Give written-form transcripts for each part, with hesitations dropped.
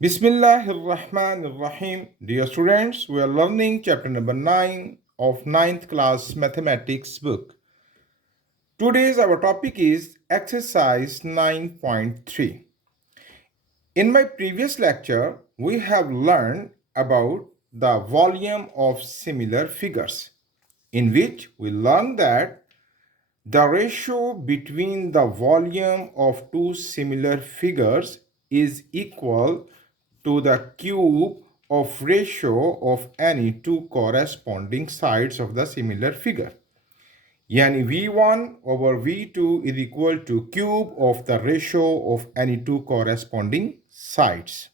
Bismillahirrahmanirrahim. Dear students, we are learning chapter number 9 of ninth class mathematics book. Today's our topic is exercise 9.3. In my previous lecture, we have learned about the volume of similar figures, in which we learned that the ratio between the volume of two similar figures is equal to the cube of ratio of any two corresponding sides of the similar figure. यानी V1 over V2 is equal to cube of the ratio of any two corresponding sides.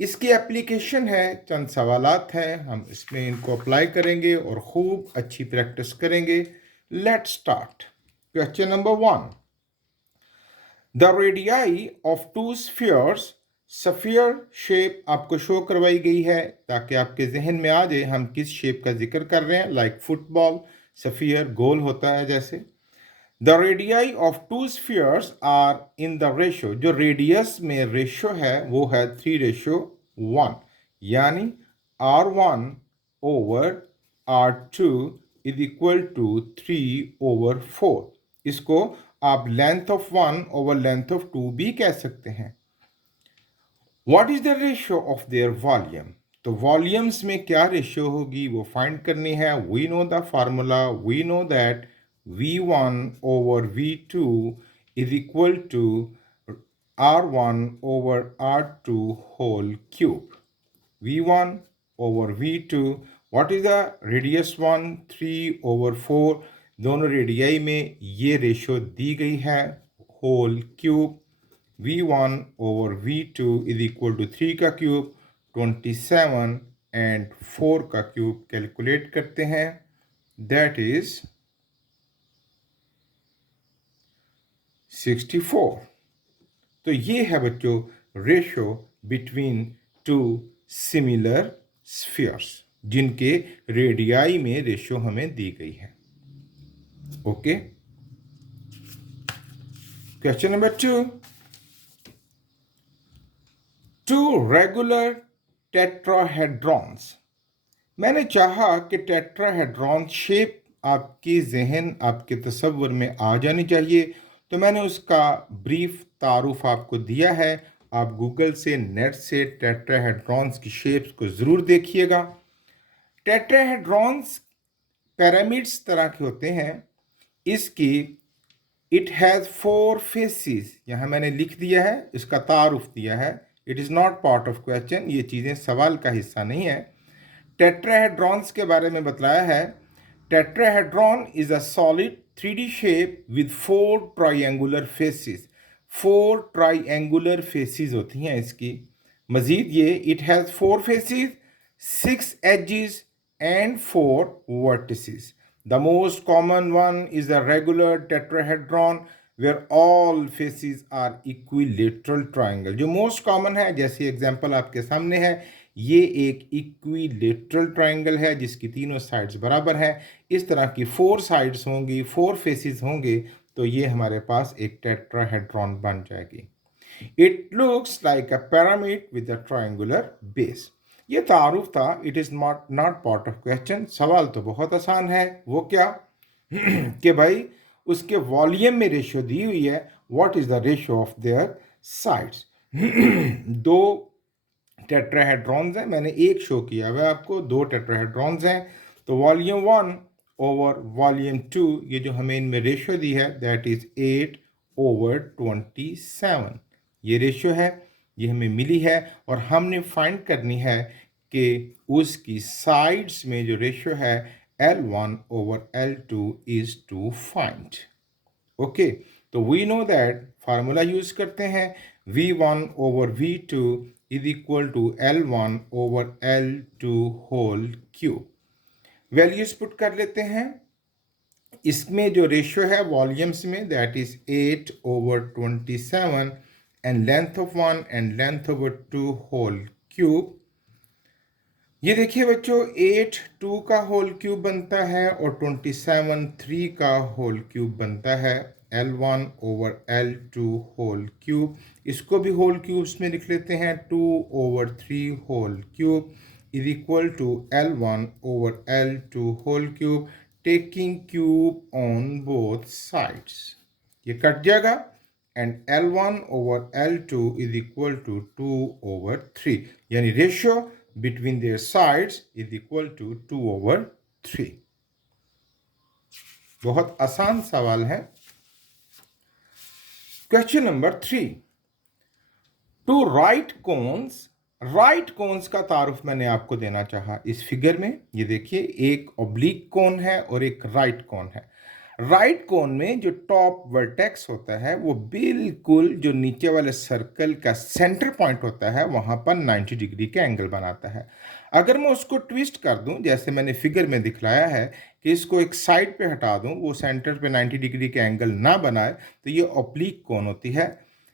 इसकी application है, चंद सवालात हैं, हम इसमें इनको apply करेंगे और खूब अच्छी प्रैक्टिस करेंगे. Let's start. Question number 1. The radii of two spheres, sphere shape आपको शो करवाई गई है ताकि आपके जहन में आ जाए हम किस शेप का जिक्र कर रहे हैं. लाइक फुटबॉल, सफियर गोल होता है जैसे. The radii of two spheres are in the ratio, जो रेडियस में रेशो है वो है 3:1, यानी R1 over R2 is equal to 3/4. इसको आप length of 1 over length of 2 भी कह सकते हैं. What is the ratio of their volume, तो वॉल्यूम्स में क्या रेशियो होगी वो फाइंड करनी है. We know the formula, we know that V1 over V2 is equal to R1 over R2 whole cube. V1 over V2, what is the radius 1? 3/4. दोनों radii में ये रेशियो दी गई है, whole cube. V1 over V2 is equal to 3 का cube 27 and 4 का cube calculate करते हैं. That is 64. तो ये है बच्चों ratio between two similar spheres जिनके रेडियाई में रेशियो हमें दी गई है. Okay. Question number 2. Two regular tetrahedrons. मैंने चाहा कि टेट्राहेड्रॉन शेप आपके जहन, आपके तसव्वुर में आ जानी चाहिए, तो मैंने उसका ब्रीफ तारुफ आपको दिया है. आप गूगल से, नेट से टेट्राहेड्रॉन्स की शेप्स को ज़रूर देखिएगा. टेट्राहेड्रॉन्स पिरामिड्स तरह के होते हैं. इसकी इट हैज़ 4 फेसेस, यहाँ मैंने लिख दिया है, इसका तारुफ दिया है. It is not part of question, ये चीज़ें सवाल का हिस्सा नहीं है. टेट्राहेड्रॉन्स के बारे में बताया है. Tetrahedron is a solid 3D shape with 4 triangular faces. 4 triangular faces होती हैं इसकी. मजीद ये it has 4 faces, 6 edges and 4 vertices. The most common one is the regular tetrahedron where all faces are equilateral triangle. जो most common है, जैसे example आपके सामने है, ये एक इक्विलेटरल ट्राइंगल है जिसकी तीनों साइड्स बराबर हैं. इस तरह की 4 साइड्स होंगी, 4 फेसेस होंगे, तो ये हमारे पास एक टेट्राहेड्रॉन बन जाएगी. It looks like a pyramid with a triangular base. ये तारुफ था. It is not part of question. सवाल तो बहुत आसान है. वो क्या कि भाई उसके वॉल्यूम में रेशियो दी हुई है. What is the ratio of there sides. 2 टेट्राहेड्रॉन्स हैं, मैंने एक शो किया हुआ आपको. 2 टेट्राहेड्रॉन्स हैं, तो वॉल्यूम 1 ओवर वॉल्यूम 2, ये जो हमें इनमें रेशियो दी है दैट इज़ 8/27. ये रेशियो है, ये हमें मिली है और हमने फाइंड करनी है कि उसकी साइड्स में जो रेशियो है L1 over L2 is to find. Okay, तो we know that formula use करते हैं. V1 over V2 is equal to L1 over L2 whole cube. Values put कर लेते हैं. इसमें जो रेशियो है वॉल्यूम्स में that is 8/27 and length of 1 and length over 2 whole cube. ये देखिए बच्चों, 8 2 का होल क्यूब बनता है और 27 3 का होल क्यूब बनता है. L1 over L2 whole cube, इसको भी होल क्यूब्स में लिख लेते हैं, 2/3 whole cube is equal to L1 over L2 whole cube, taking cube on both sides, ये कट जाएगा and L1 over L2 is equal to 2/3, यानी ratio between their sides is equal to 2/3। बहुत आसान सवाल है। Question number 3, two right cones, right cones का तारुफ मैंने आपको देना चाहा इस फिगर में। ये देखिए, एक ऑब्लिक कोन है और एक राइट कोन है। राइट कोन में जो टॉप वर्टेक्स होता है वो बिल्कुल जो नीचे वाले सर्कल का सेंटर पॉइंट होता है वहां पर 90 डिग्री के एंगल बनाता है। अगर मैं उसको ट्विस्ट कर दूं, जैसे मैंने फिगर में दिखलाया है कि इसको एक साइड पे हटा दूं, वो सेंटर पे 90 डिग्री के एंगल ना बनाए, तो ये ऑब्लिक कोन होती है,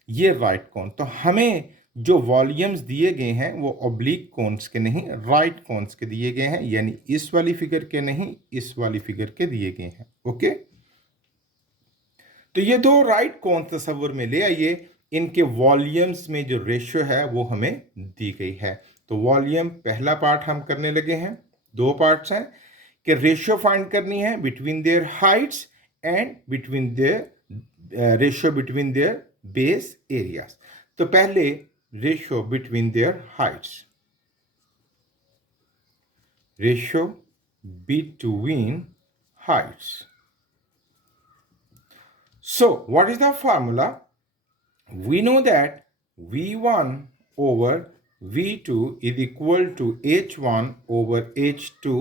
ये राइट कोन। तो हमें जो वॉल्यूम्स दिए गए हैं वो ऑब्लिक कोन्स के नहीं, राइट कोन्स के दिए गए हैं, यानी इस वाली फिगर के नहीं, इस वाली फिगर के दिए गए हैं। ओके, तो ये दो राइट कोन तस्वर में ले आइए, इनके वॉल्यूम्स में जो रेशियो है वो हमें दी गई है। तो वॉल्यूम पहला पार्ट हम करने लगे हैं, दो पार्ट्स हैं कि रेशियो फाइंड करनी है between their Heights and between their ratio between their base areas. तो पहले ratio between their Heights, ratio between Heights. So, what is the formula? We know that V1 over V2 is equal to H1 over H2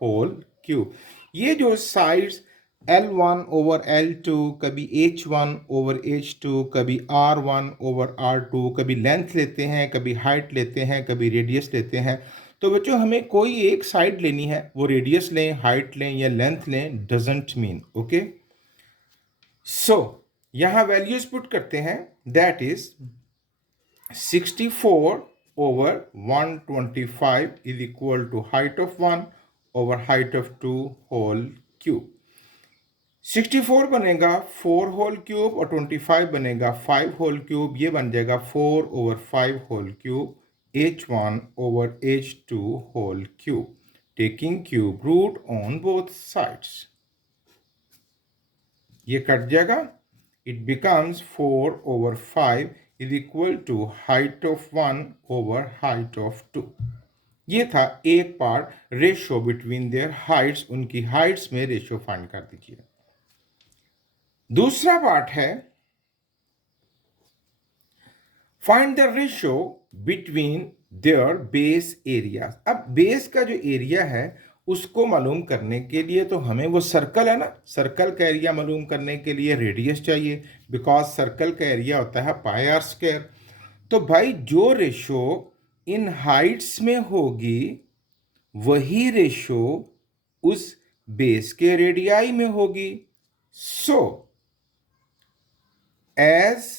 whole cube. ये जो sides L1 over L2, कभी H1 over H2, कभी R1 over R2, कभी length लेते हैं, कभी height लेते हैं, कभी रेडियस लेते हैं। तो बच्चों हमें कोई एक साइड लेनी है, वो रेडियस लें, हाइट लें या लेंथ लें, डजेंट मीन। ओके, सो यहां वैल्यूज पुट करते हैं, that is 64 over 125 is equal to height of 1 over height of 2 whole cube. 64 बनेगा 4 होल क्यूब और 25 बनेगा 5 होल क्यूब, ये बन जाएगा 4 over 5 whole cube, H1 over H2 whole cube, taking cube root on both sides, ये cut जाएगा, it becomes 4 over 5 is equal to height of 1 over height of 2। ये था एक part, ratio between their heights, उनकी heights में ratio find कर दीजिए। दूसरा पार्ट है find the ratio between their base area. अब बेस का जो एरिया है उसको मालूम करने के लिए तो हमें वो सर्कल है ना, सर्कल का एरिया मालूम करने के लिए रेडियस चाहिए, बिकॉज सर्कल का एरिया होता है पाई आर स्क्वायर। तो भाई जो रेशो इन हाइट्स में होगी वही रेशो उस बेस के रेडियाई में होगी। So as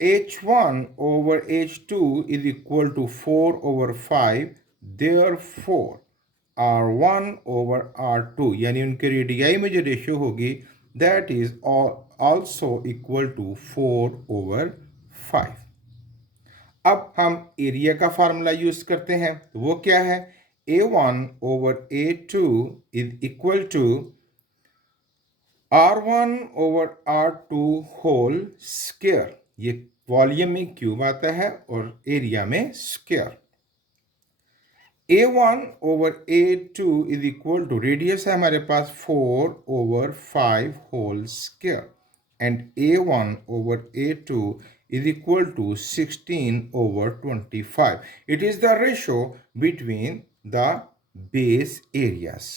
H1 over H2 is equal to 4 over 5, therefore R1 over R2, यानी उनके रेडियाई में जो रेशियो होगी that is also equal to 4 over 5। अब हम एरिया का फार्मूला यूज करते हैं, तो वो क्या है, A1 over A2 is equal to R1 over R2 whole square, ये वॉल्यूम में क्यूब आता है और एरिया में square. A1 over A2 is equal to, radius है हमारे पास 4 over 5 whole square, and A1 over A2 is equal to 16 over 25. It is the ratio between the base areas.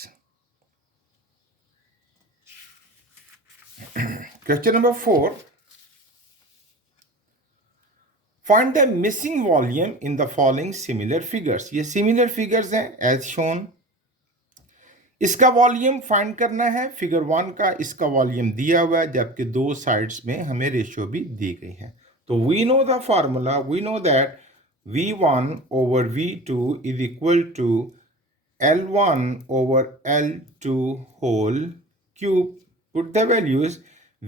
Question number 4. Find the missing volume in the following similar figures. ये similar figures हैं as shown. इसका volume find करना है, figure 1 का इसका volume दिया हुआ है, जबकि दो साइड्स में हमें रेशियो भी दी गई है। तो we know the formula, we know that V1 over V2 is equal to L1 over L2 whole cube. Put the values,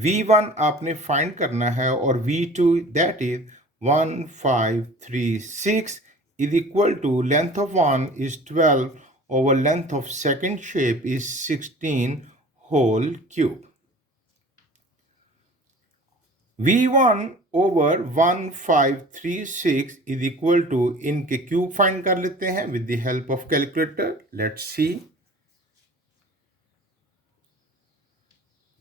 V1 आपने फाइंड करना है और V2 that is 1536 is equal to length of one is 12 over length of second shape is 16 whole cube. V1 over 1536 is equal to इनके cube find कर लेते हैं with the help of calculator. Let's see.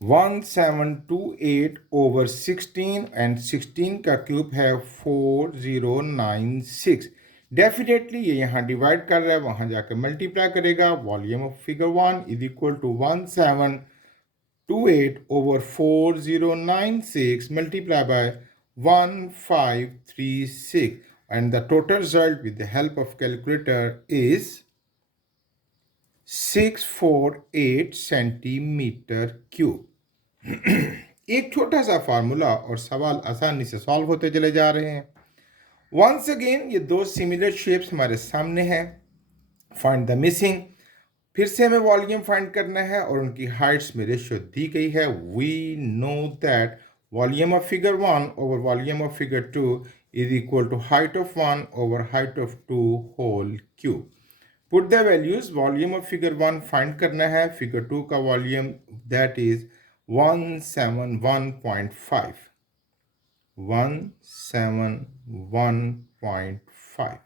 1728 over 16 and 16 का cube है 4096. Definitely ये यहाँ divide कर रहा है, वहाँ जाकर मल्टीप्लाई करेगा. Volume of figure 1 is equal to 1728 over 4096 multiplied by 1536, and the total result with the help of calculator is 648 centimetre cube. एक छोटा सा फार्मूला और सवाल आसानी से सॉल्व होते चले जा रहे हैं. वंस अगेन ये दो सिमिलर शेप्स हमारे सामने हैं. Find the missing. फिर से हमें वॉल्यूम फाइंड करना है और उनकी हाइट्स में रेशियो दी गई है. We know that volume of figure 1 over volume of figure 2 is equal to height of 1 over height of 2 whole cube. Put the values. Volume of figure 1 find करना है. फिगर 2 का volume that is 171.5 171.5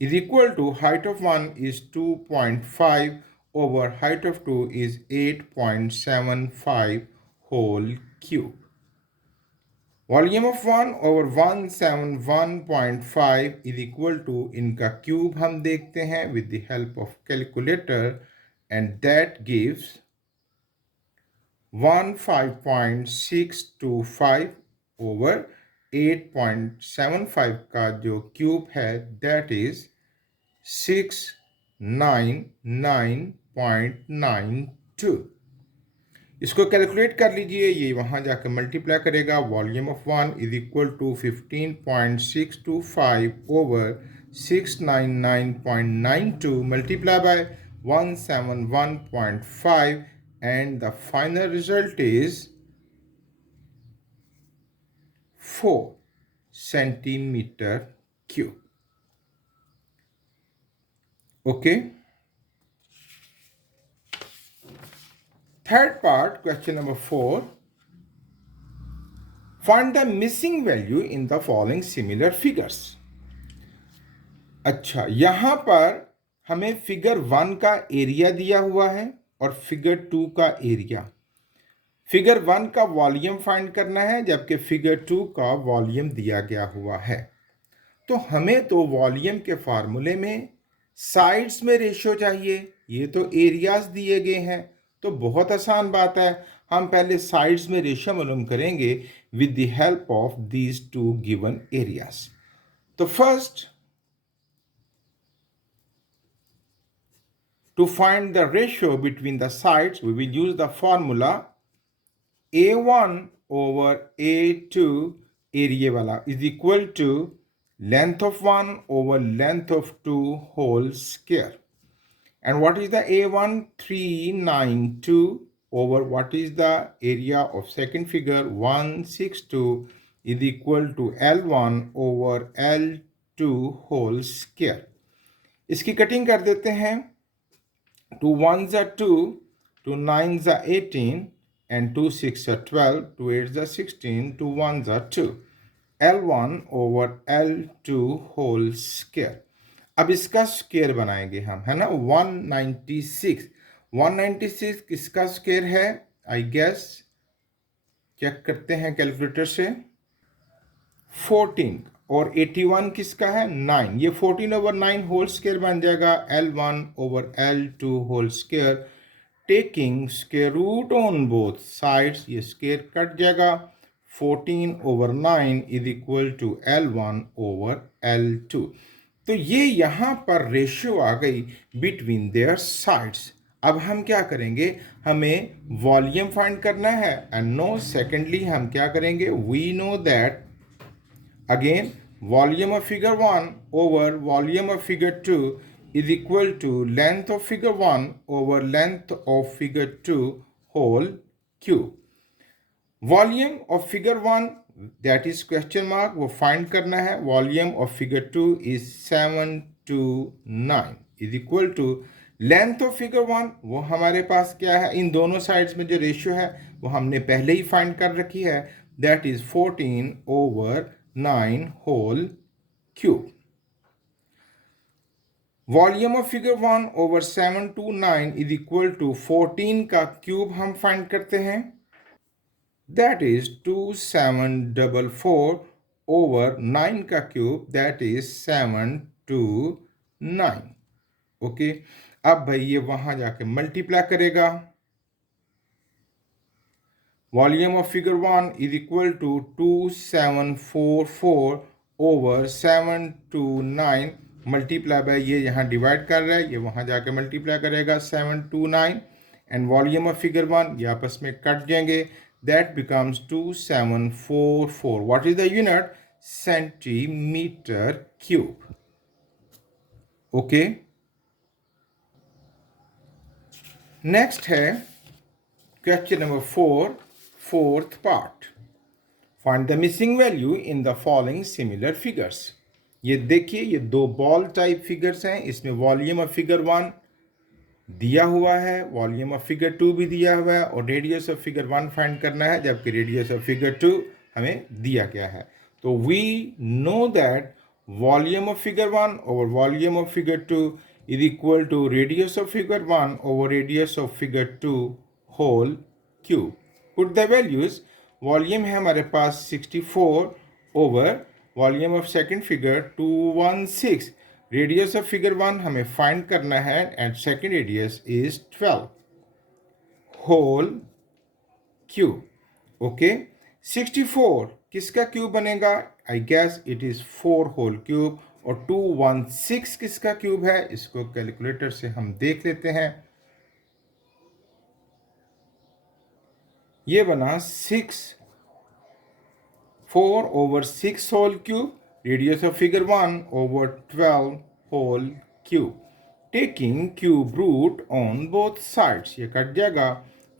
is equal to height of 1 is 2.5 over height of 2 is 8.75 whole cube. Volume of 1 over 171.5 is equal to इनका cube हम देखते हैं with the help of calculator, and that gives 15.625 over 8.75 का जो cube है that is 699.92. इसको calculate कर लीजिए. ये वहाँ जाकर मल्टीप्लाई करेगा. Volume of 1 is equal to 15.625 over 699.92 multiply by 171.5, and the final result is 4 centimeter cube. Okay. Third part, question number 4. Find the missing value in the following similar figures. अच्छा, यहां पर हमें फिगर 1 का area दिया हुआ है और figure 2 का एरिया. फिगर 1 का वॉल्यूम फाइंड करना है जबकि फिगर 2 का वॉल्यूम दिया गया हुआ है. तो हमें तो वॉल्यूम के फार्मूले में साइड्स में रेशियो चाहिए. ये तो एरियाज दिए गए हैं, तो बहुत आसान बात है. हम पहले साइड्स में रेशियो मालूम करेंगे with the help of these two given areas. तो first, to find the ratio between the sides, we will use the formula A1 over A2 area wala is equal to length of 1 over length of 2 whole square. And what is the A1? 392 over what is the area of second figure? 162 is equal to L1 over L2 whole square. इसकी cutting कर देते हैं. 2 1s are 2, 2 9s are 18, and 2 6 are 12, 2 8s are 16, 2 1s are 2. L1 over L2 whole square. अब इसका square बनाएंगे हम, है ना. 196. 196 किसका स्क्वायर है? आई गेस चेक करते हैं कैलकुलेटर से. 14. और 81 किसका है? 9. ये 14 ओवर 9 होल स्क्वायर बन जाएगा. L1 over L2 whole square. Taking square root on both sides, ये स्क्वायर कट जाएगा. 14 over 9 is equal to L1 over L2. तो ये यहाँ पर रेशियो आ गई बिटवीन देयर साइड्स. अब हम क्या करेंगे? हमें वॉल्यूम फाइंड करना है. एंड नो, सेकेंडली हम क्या करेंगे? We know that again volume of figure 1 over volume of figure 2 is equal to length of figure 1 over length of figure 2 whole cube. Volume of figure 1 that is question mark, वो find करना है। Volume of figure 2 is 729 is equal to length of figure 1, वो हमारे पास क्या है, इन दोनों sides में जो रेशियो है वो हमने पहले ही फाइंड कर रखी है, that is 14/9 whole cube. Volume of figure 1 over 729 is equal to 14 का क्यूब हम फाइंड करते हैं, दैट इज 2744 ओवर 9 का क्यूब, दैट इज 729। ओके, अब भाई ये वहां जाके मल्टीप्लाई करेगा। Volume of figure 1 is equal to 2744 over 729 multiply by, ये यहाँ डिवाइड कर रहा है, ये वहाँ जाके मल्टीप्लाई करेगा 729, एंड वॉल्यूम ऑफ फिगर 1 ये आपस में कट जाएंगे, that becomes 2744। What is the unit? Centimetre cube. Okay, next है question number 4, fourth part. Find the missing value in the following similar figures. ये देखिए, ये दो बॉल टाइप फिगर्स हैं, इसमें वॉल्यूम ऑफ फिगर 1 दिया हुआ है, वॉल्यूम ऑफ फिगर 2 भी दिया हुआ है, और रेडियस ऑफ फिगर 1 फाइंड करना है, जबकि रेडियस ऑफ फिगर 2 हमें दिया गया है। तो we know that volume of figure 1 over volume of figure 2 is equal to radius of figure 1 over radius of figure 2 whole cube. Put the values, volume है हमारे पास 64 over volume of second figure 216, radius of figure 1 हमें find करना है, and second radius is 12 whole cube. Okay, 64 किसका cube बनेगा? I guess it is 4 whole cube, और 216 किसका क्यूब है? इसको कैलकुलेटर से हम देख लेते हैं। ये बना 4 over 6 whole cube, radius of figure 1 over 12 whole cube. Taking cube root on both sides, ये कट जाएगा,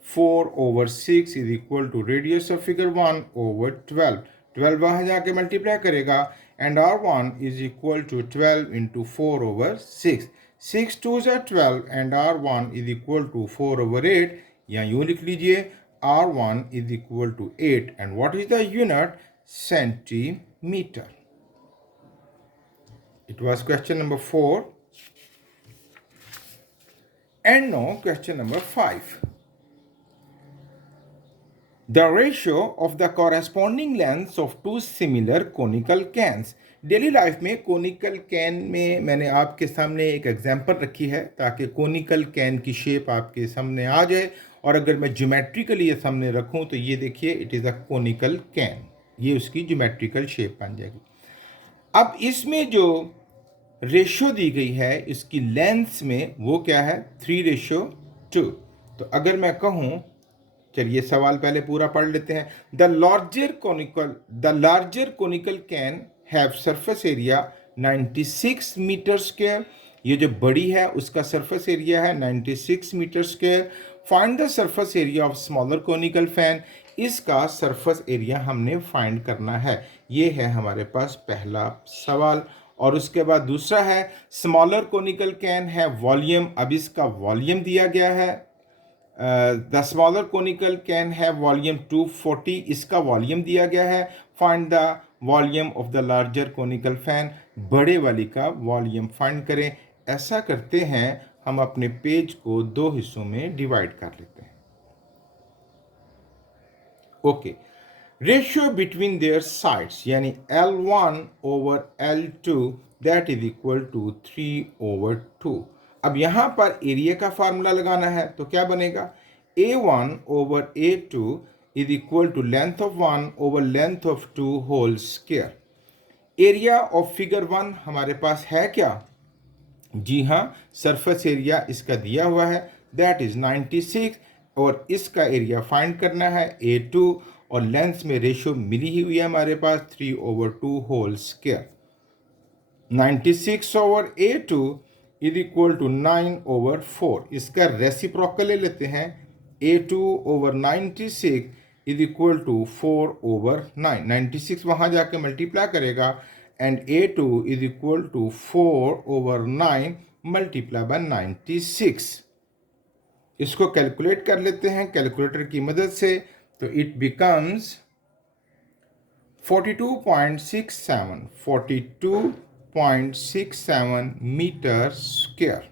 4 over 6 is equal to radius of figure 1 over 12. 12 वहाँ जाके मल्टीप्लाई करेगा, and R1 is equal to 12 into 4 over 6. 6 2s are 12 and R1 is equal to 4 over 8. यहाँ यूँ लिख लीजिए, R1 is equal to 8, and what is the unit? Centimeter. It was question number 4. And now question number 5. The ratio of the corresponding lengths of two similar conical cans. Daily life में conical can में मैंने आपके सामने एक example रखी है ताकि conical can की शेप आपके सामने आ जाए, और अगर मैं ज्योमेट्रिकली ये सामने रखूं तो ये देखिए, it is a conical can, ये उसकी ज्योमेट्रिकल शेप बन जाएगी। अब इसमें जो रेशियो दी गई है इसकी लेंथ्स में, वो क्या है? 3:2। तो अगर मैं कहूँ, चलिए सवाल पहले पूरा पढ़ लेते हैं। The larger conical can have surface area 96 metre square. ये जो बड़ी है उसका सरफेस एरिया है 96 metre square. Find the surface area of smaller conical fan. इसका सरफेस एरिया हमने फाइंड करना है। ये है हमारे पास पहला सवाल। और उसके बाद दूसरा है स्मॉलर कोनिकल कैन है वॉल्यूम। अब इसका वॉल्यूम दिया गया है, द स्मॉलर कोनिकल कैन है वॉल्यूम 240, इसका वॉल्यूम दिया गया है। Find the volume of the larger conical fan, बड़े वाली का वॉल्यूम फाइंड करें। ऐसा करते हैं, हम अपने पेज को दो हिस्सों में डिवाइड कर लेते हैं। Okay, ratio between their sides यानी L1 over L2 that is equal to 3/2। अब यहाँ पर एरिया का फार्मूला लगाना है, तो क्या बनेगा? A1 over A2 is equal to length of 1 over length of 2 whole square. Area of figure 1 हमारे पास है क्या? जी हाँ, सरफेस एरिया इसका दिया हुआ है, दैट इज 96, और इसका एरिया फाइंड करना है A2, और लेंथ में रेशियो मिली ही हुई है हमारे पास 3/2 whole square. 96 over A2 is equal to 9/4। इसका रेसिप्रोकल ले लेते हैं, A2 over 96 is equal to 4 over 9. 96 वहाँ जाके मल्टीप्लाई करेगा and A2 is equal to 4 over 9 multiply by 96. इसको कैलकुलेट कर लेते हैं कैलकुलेटर की मदद से, तो इट बिकम्स 42.67 मीटर स्क्वायर.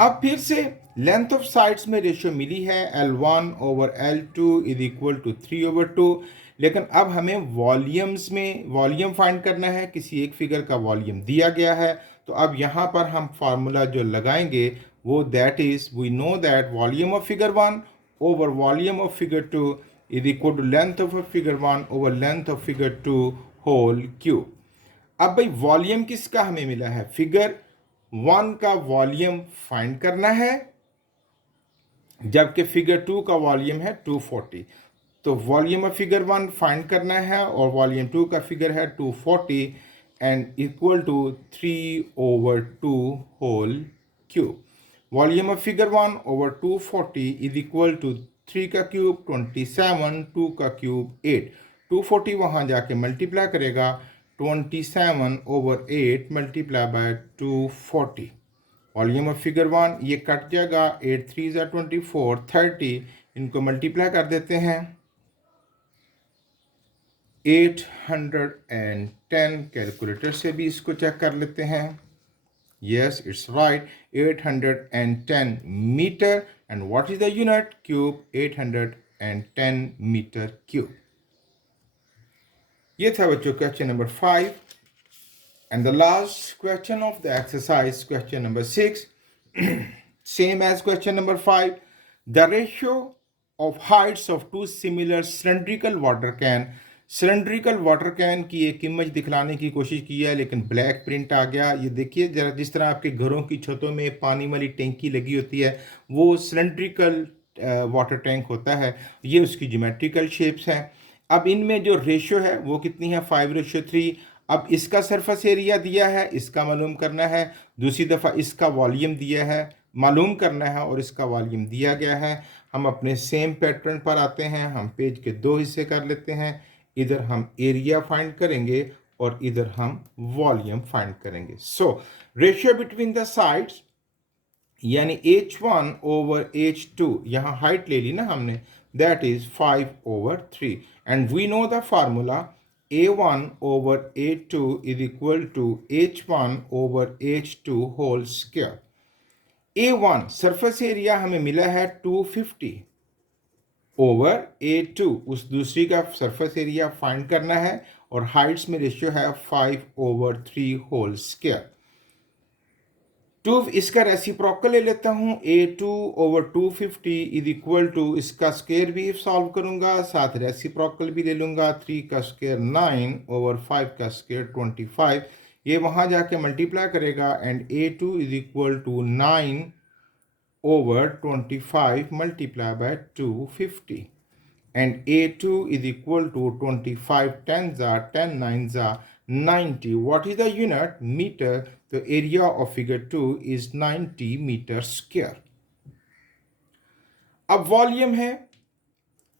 अब फिर से लेंथ ऑफ साइड्स में रेशियो मिली है L1 over L2 is equal to 3/2. लेकिन अब हमें वॉल्यूम्स में वॉल्यूम फाइंड करना है. किसी एक फिगर का वॉल्यूम दिया गया है, तो अब यहाँ पर हम फार्मूला जो लगाएंगे वो that is we know that volume of figure 1 over volume of figure 2 is equal to length of figure 1 over length of figure 2 whole cube. अब भाई वॉल्यूम किसका हमें मिला है? फिगर 1 का वॉल्यूम फाइंड करना है, जबकि फिगर 2 का वॉल्यूम है 240. तो वॉल्यूम ऑफ फिगर 1 फाइंड करना है और वॉल्यूम 2 का फिगर है 240 and equal to 3/2 whole cube. Volume of figure 1 over 240 is equal to 3 का क्यूब 27, 2 का क्यूब 8. 240 वहाँ जाके मल्टीप्लाई करेगा 27 over 8 multiply by 240. Volume of figure 1 ये कट जाएगा, 8 3 ज़ा 24, 30. इनको मल्टीप्लाई कर देते हैं 810. कैलकुलेटर से भी इसको चेक कर लेते हैं. Yes, it's right, 810 metre. And what is the unit? Cube. 810 metre cube. ये था बच्चों question number 5. And the last question of the exercise, question number 6, same as question number 5. The ratio of heights of two similar cylindrical water can. Cylindrical water can की एक image दिखलाने की कोशिश की है, लेकिन ब्लैक प्रिंट आ गया. ये देखिए जरा, जिस तरह आपके घरों की छतों में पानी वाली टैंकी लगी होती है, वो सिलेंड्रिकल वाटर टैंक होता है. ये उसकी ज्योमेट्रिकल शेप्स हैं. अब इनमें जो रेशियो है वो कितनी है? 5:3. अब इसका सरफेस एरिया दिया है, इसका मालूम करना है. दूसरी दफ़ा इसका वॉल्यूम दिया है, मालूम करना है, और इसका वॉल्यूम दिया गया है. हम अपने सेम पैटर्न पर आते हैं. हम पेज के 2 हिस्से कर लेते हैं. इधर हम एरिया फाइंड करेंगे और इधर हम वॉल्यूम फाइंड करेंगे. So ratio between the sides यानी H1 over H2, यहाँ हाइट ले ली ना हमने, that is 5/3. And we know the formula A1 over A2 is equal to H1 over H2 whole square. A1 surface area हमें मिला है 250 over A2, उस दूसरी का सरफेस एरिया फाइंड करना है, और हाइट्स में रेशियो है 5/3 होल स्क्वायर. 2 इसका रेसिप्रोकल ले लेता हूँ. A2 over 250 is equal to, इसका स्क्वायर भी सॉल्व करूँगा, साथ रेसिप्रोकल भी ले लूँगा. 3 का स्क्वायर 9 over 5 का स्क्वायर 25. ये वहाँ जाके मल्टीप्लाई करेगा and A2 is equal to 9 over 25 multiply by 250 and A2 is equal to 25 10 ज़ा 10 9 ज़ा 90. What is the unit? Metre. तो area of figure 2 is 90 metre square. अब वॉल्यूम है,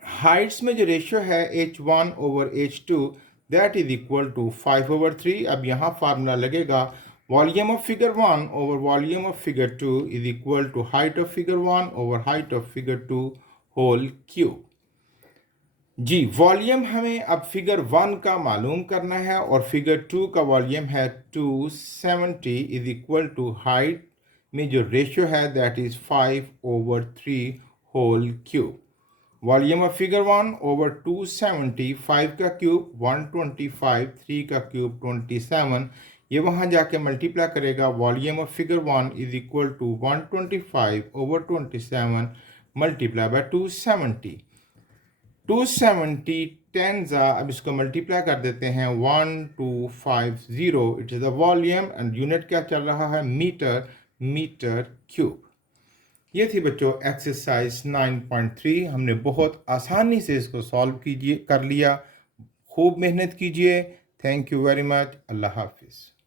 हाइट्स में जो रेशियो है H1 over H2 that is equal to 5/3. अब यहाँ फार्मूला लगेगा volume of figure 1 over volume of figure 2 is equal to height of figure 1 over height of figure 2 whole cube. जी, volume हमें अब फिगर 1 का मालूम करना है और फिगर 2 का वॉल्यूम है 270 इज इक्वल टू हाइट में जो रेशियो है that is 5/3 whole cube. Volume of figure 1 over 270, 5 का क्यूब 125, 3 का क्यूब 27. ये वहाँ जाके मल्टीप्लाई करेगा. Volume of figure 1 is equal to 125 over 27 multiply by 270. 270 10 ज़ा, अब इसको मल्टीप्लाई कर देते हैं 1250. It is the volume and unit क्या चल रहा है? मीटर. Metre cube. ये थी बच्चों एक्सरसाइज 9.3. हमने बहुत आसानी से इसको सॉल्व कर लिया. खूब मेहनत कीजिए. Thank you very much. अल्लाह हाफिज़.